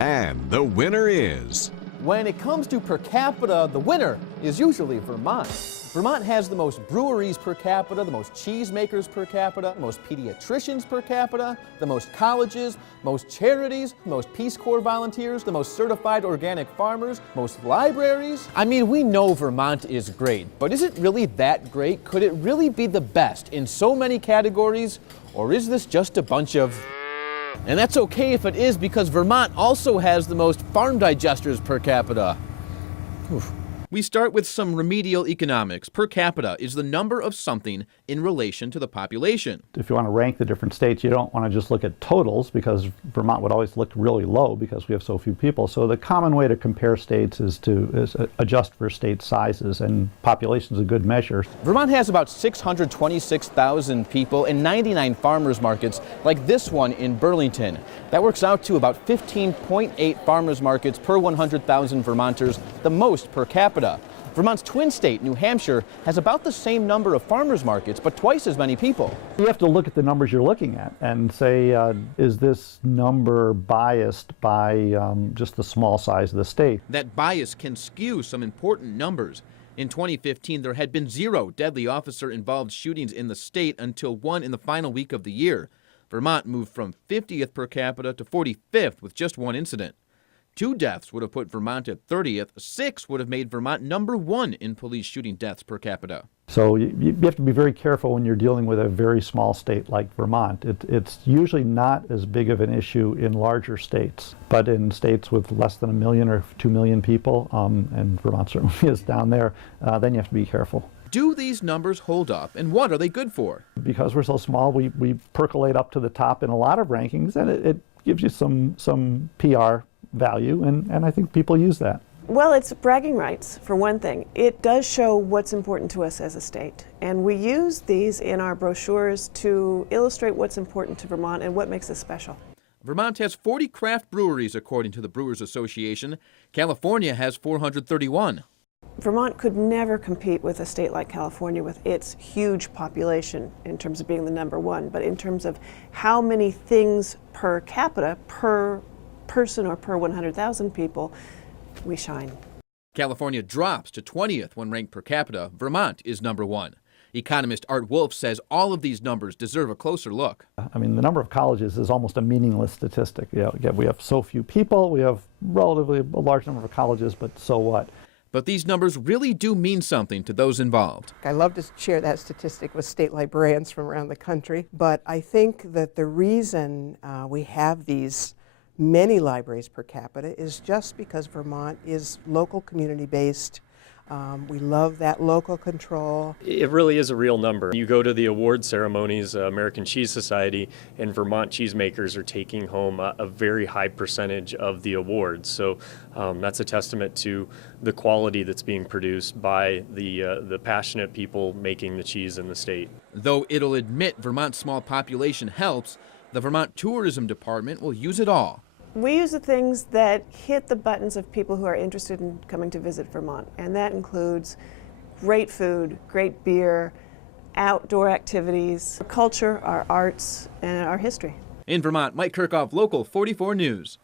And the winner is... When it comes to per capita, the winner is usually Vermont. Vermont has the most breweries per capita, the most cheesemakers per capita, the most pediatricians per capita, the most colleges, most charities, most Peace Corps volunteers, the most certified organic farmers, most libraries. I mean, we know Vermont is great, but is it really that great? Could it really be the best in so many categories? Or is this just a bunch of... And that's okay if it is, because Vermont also has the most farm digesters per capita. Oof. We start with some remedial economics. Per capita is the number of something in relation to the population. If you want to rank the different states, you don't want to just look at totals, because Vermont would always look really low because we have so few people. So the common way to compare states is to adjust for state sizes, and population is a good measure. Vermont has about 626,000 people and 99 farmers markets like this one in Burlington. That works out to about 15.8 farmers markets per 100,000 Vermonters, the most per capita. Vermont's twin state, New Hampshire, has about the same number of farmers markets, but twice as many people. You have to look at the numbers you're looking at and say, is this number biased by just the small size of the state? That bias can skew some important numbers. In 2015, there had been 0 deadly officer-involved shootings in the state until one in the final week of the year. Vermont moved from 50th per capita to 45th with just one incident. 2 deaths would have put Vermont at 30th. 6 would have made Vermont number 1 in police shooting deaths per capita. So you have to be very careful when you're dealing with a very small state like Vermont. It's usually not as big of an issue in larger states, but in states with less than 1 million or 2 million people, and Vermont certainly is down there, then you have to be careful. Do these numbers hold up, and what are they good for? Because we're so small, we percolate up to the top in a lot of rankings, and it gives you some PR value, and I think people use that. Well, it's bragging rights, for one thing. It does show what's important to us as a state, and we use these in our brochures to illustrate what's important to Vermont and what makes us special. Vermont has 40 craft breweries, according to the Brewers Association. California has 431. Vermont could never compete with a state like California with its huge population in terms of being the number 1, but in terms of how many things per capita, per person or per 100,000 people, we shine. California drops to 20th when ranked per capita. Vermont is number 1. Economist Art Wolf says all of these numbers deserve a closer look. I mean, the number of colleges is almost a meaningless statistic. You know, we have so few people, we have relatively a large number of colleges, but so what? But these numbers really do mean something to those involved. I love to share that statistic with state librarians from around the country, but I think that the reason we have these many libraries per capita is just because Vermont is local community based. We love that local control. It really is a real number. You go to the award ceremonies, American Cheese Society, and Vermont cheesemakers are taking home a very high percentage of the awards. So that's a testament to the quality that's being produced by the passionate people making the cheese in the state. Though it'll admit Vermont's small population helps, the Vermont Tourism Department will use it all. We use the things that hit the buttons of people who are interested in coming to visit Vermont, and that includes great food, great beer, outdoor activities, culture, our arts, and our history. In Vermont, Mike Kirchhoff, Local 44 News.